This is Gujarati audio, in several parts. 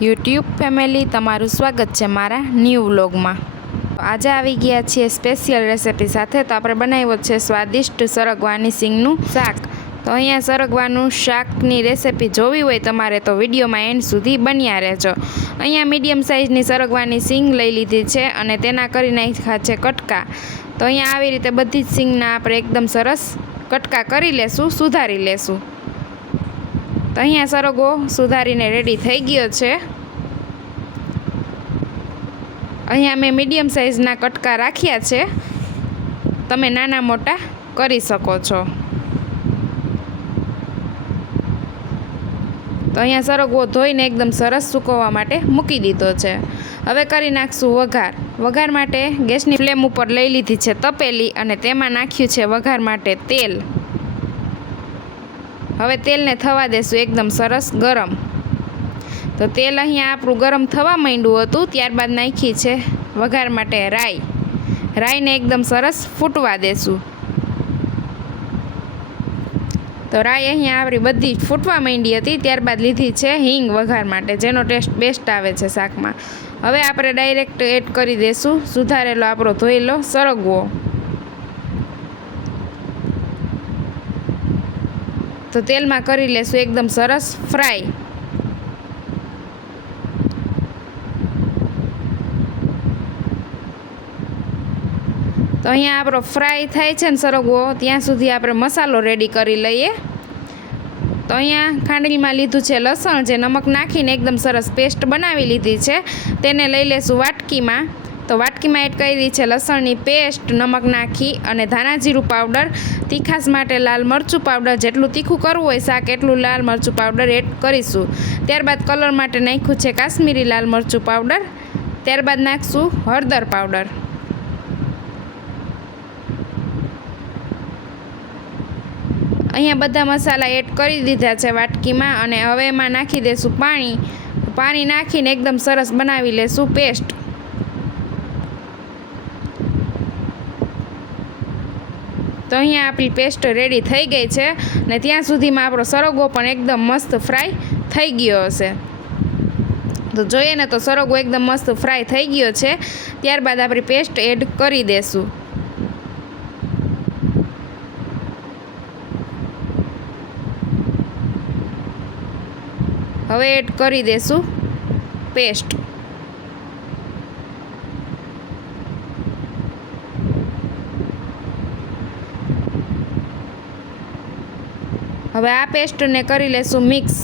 યુટ્યુબ ફેમિલી, તમારું સ્વાગત છે મારા ન્યૂ વ્લોગમાં। આજે આવી ગયા છીએ સ્પેશિયલ રેસિપી સાથે। તો આપણે બનાવ્યો છે સ્વાદિષ્ટ સરગવાની સિંગનું શાક। તો અહીંયા સરગવાનું શાકની રેસિપી જોવી હોય તમારે તો વિડીયોમાં એન્ડ સુધી બન્યા રહેજો। અહીંયા મીડિયમ સાઇઝની સરગવાની સિંગ લઈ લીધી છે અને તેના કરી નાખ્યા છે કટકા। તો અહીંયા આવી રીતે બધી જ સિંગના આપણે એકદમ સરસ કટકા કરી લેશું, સુધારી લેશું। તો અહીંયા સરગવો સુધારીને રેડી થઈ ગયો છે। અહીંયા મેં મીડિયમ સાઇઝના કટકા રાખ્યા છે, તમે નાના મોટા કરી શકો છો। તો અહીંયા સરગવો ધોઈને એકદમ સરસ સૂકવવા માટે મૂકી દીધો છે। હવે કરી નાખશું વઘાર। વઘાર માટે ગેસની ફ્લેમ ઉપર લઈ લીધી છે તપેલી અને તેમાં નાખ્યું છે વઘાર માટે તેલ। હવે તેલને થવા દેશું એકદમ સરસ ગરમ। તો તેલ અહીંયા આપણું ગરમ થવા માંડ્યું હતું, ત્યારબાદ નાખી છે વઘાર માટે રાઈ। રાઈને એકદમ સરસ ફૂટવા દેશું। તો રાઈ અહીંયા આપણી બધી જ ફૂટવા માંડી હતી, ત્યારબાદ લીધી છે હિંગ વઘાર માટે, જેનો ટેસ્ટ બેસ્ટ આવે છે શાકમાં। હવે આપણે ડાયરેક્ટ એડ કરી દઈશું સુધારેલો આપણો ધોયેલો સરગવો। તો તેલમાં કરી લેશું એકદમ સરસ ફ્રાય। તો અહીંયા આપણો ફ્રાય થાય છે ને સરગવો, ત્યાં સુધી આપણે મસાલો રેડી કરી લઈએ। તો અહીંયા ખાંડણીમાં લીધું છે લસણ, જે નમક નાખીને એકદમ સરસ પેસ્ટ બનાવી લીધી છે, તેને લઈ લેશું વાટકીમાં। તો વાટકીમાં એડ કરી છે લસણની પેસ્ટ, નમક નાખી અને ધાણા જીરું પાવડર, તીખાસ માટે લાલ મરચું પાવડર, જેટલું તીખું કરવું હોય શાક એટલું લાલ મરચું પાવડર એડ કરીશું। ત્યારબાદ કલર માટે નાખ્યું છે કાશ્મીરી લાલ મરચું પાવડર। ત્યારબાદ નાખશું હળદર પાવડર। અહીંયા બધા મસાલા એડ કરી દીધા છે વાટકીમાં અને હવે એમાં નાખી દઈશું પાણી। પાણી નાખીને એકદમ સરસ બનાવી લેશું પેસ્ટ। તો અહીંયા આપણી પેસ્ટ રેડી થઈ ગઈ છે ને ત્યાં સુધીમાં આપણો સરગવો પણ એકદમ મસ્ત ફ્રાય થઈ ગયો હશે। તો જોઈએ ને તો સરગવો એકદમ મસ્ત ફ્રાય થઈ ગયો છે, ત્યારબાદ આપણી પેસ્ટ એડ કરી દઈશું। હવે એડ કરી દઈશું પેસ્ટ। હવે આ પેસ્ટને કરી લેશું મિક્સ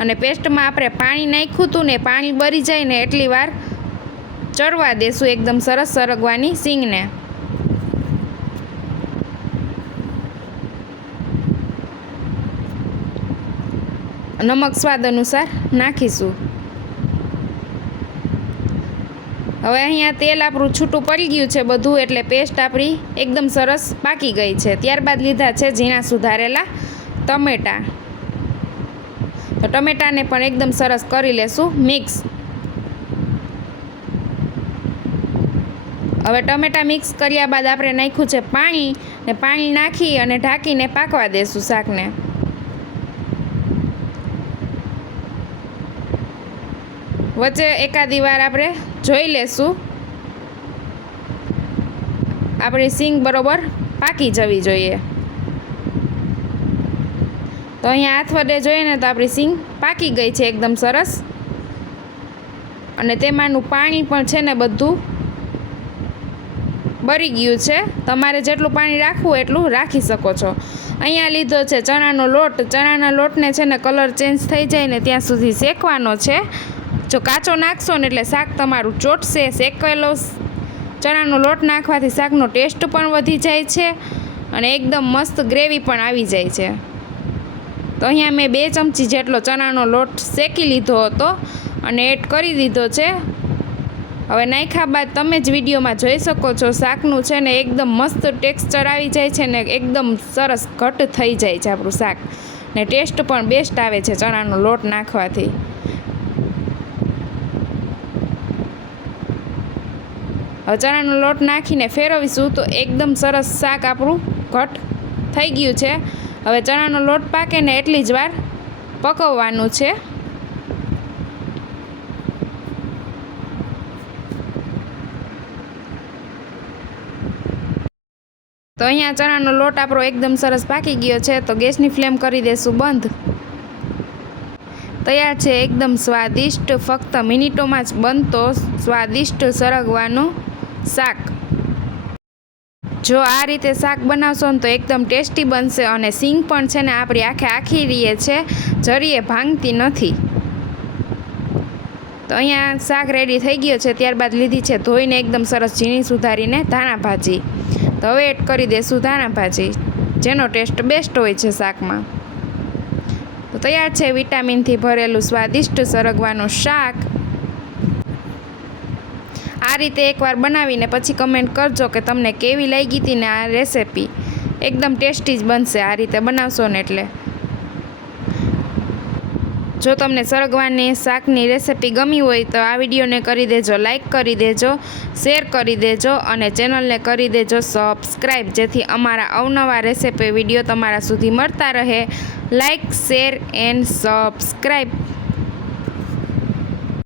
અને પેસ્ટમાં આપણે પાણી નાખ્યું હતું ને, પાણી બળી જાય ને એટલી વાર ચડવા દેશું એકદમ સરસ સરગવાની સિંગને। નમક સ્વાદ અનુસાર નાખીશું। હવે અહીંયા તેલ આપણું છૂટું પડી ગયું છે બધું, એટલે પેસ્ટ આપણી એકદમ સરસ પાકી ગઈ છે। ત્યારબાદ લીધા છે ઝીણા સુધારેલા ટમેટાં। તો ટમેટાને પણ એકદમ સરસ કરી લેશું મિક્સ। હવે ટમેટાં મિક્સ કર્યા બાદ આપણે નાખ્યું છે પાણી ને પાણી નાખી અને ઢાંકીને પાકવા દેશું શાકને। વચ્ચે એકાદી વાર આપણે જોઈ લેશું, આપણી સિંગ બરોબર પાકી જવી જોઈએ। તો અહીંયા હાથ વડે જોઈએ ને તો આપણી સિંગ પાકી ગઈ છે એકદમ સરસ, અને તેમાંનું પાણી પણ છે ને બધું બળી ગયું છે। તમારે જેટલું પાણી રાખવું એટલું રાખી શકો છો। અહીંયા લીધો છે ચણાનો લોટ। ચણાના લોટને છે ને કલર ચેન્જ થઈ જાય ને ત્યાં સુધી શેકવાનો છે। જો કાચો નાખશો ને એટલે શાક તમારું ચોટશે। શેકેલો ચણાનો લોટ નાખવાથી શાકનો ટેસ્ટ પણ વધી જાય છે અને એકદમ મસ્ત ગ્રેવી પણ આવી જાય છે। તો અહીંયા મેં 2 ચમચી જેટલો ચણાનો લોટ શેકી લીધો હતો અને એડ કરી દીધો છે। હવે નાખ્યા બાદ તમે જ વિડીયોમાં જોઈ શકો છો, શાકનું છે ને એકદમ મસ્ત ટેક્સચર આવી જાય છે ને એકદમ સરસ ઘટ થઈ જાય છે આપણું શાક, ને ટેસ્ટ પણ બેસ્ટ આવે છે ચણાનો લોટ નાખવાથી। હવે ચણાનો લોટ નાખીને ફેરવીશું તો એકદમ સરસ શાક આપણું ઘટ થઈ ગયું છે। હવે ચણાનો લોટ પાકે ને એટલી જ વાર પકવવાનું છે. તો અહીંયા ચણાનો લોટ આપણો એકદમ સરસ પાકી ગયો છે. તો ગેસની ફ્લેમ કરી દેશું બંધ. તૈયાર છે એકદમ સ્વાદિષ્ટ, ફક્ત મિનિટોમાં જ બનતો સ્વાદિષ્ટ સરગવાનું શાક. જો આ રીતે શાક બનાવશો ને તો એકદમ ટેસ્ટી બનશે અને સિંગ પણ છે ને આપણી આખી રહે છે, જરીએ ભાંગતી નથી. તો અહીંયા શાક રેડી થઈ ગયો છે. ત્યારબાદ લીધી છે ધોઈને એકદમ સરસ ઝીણી સુધારીને ધાણા ભાજી. તો હવે એડ કરી દઈશું ધાણા ભાજી, જેનો ટેસ્ટ બેસ્ટ હોય છે શાકમાં. તો તૈયાર છે વિટામિનથી ભરેલું સ્વાદિષ્ટ સરગવાનું શાક. આ રીતે એકવાર બનાવીને પછી કમેન્ટ કરજો કે તમને કેવી લાગી હતી ને આ રેસિપી. એકદમ ટેસ્ટી જ બનશે આ રીતે બનાવશો ને એટલે. જો તમને સરગવાની શાકની રેસિપી ગમી હોય તો આ વિડીયોને કરી દેજો લાઈક કરી દેજો, શેર કરી દેજો અને ચેનલને કરી દેજો સબસ્ક્રાઈબ, જેથી અમારા અવનવા રેસિપી વિડીયો તમારા સુધી મળતા રહે. Like, share and subscribe.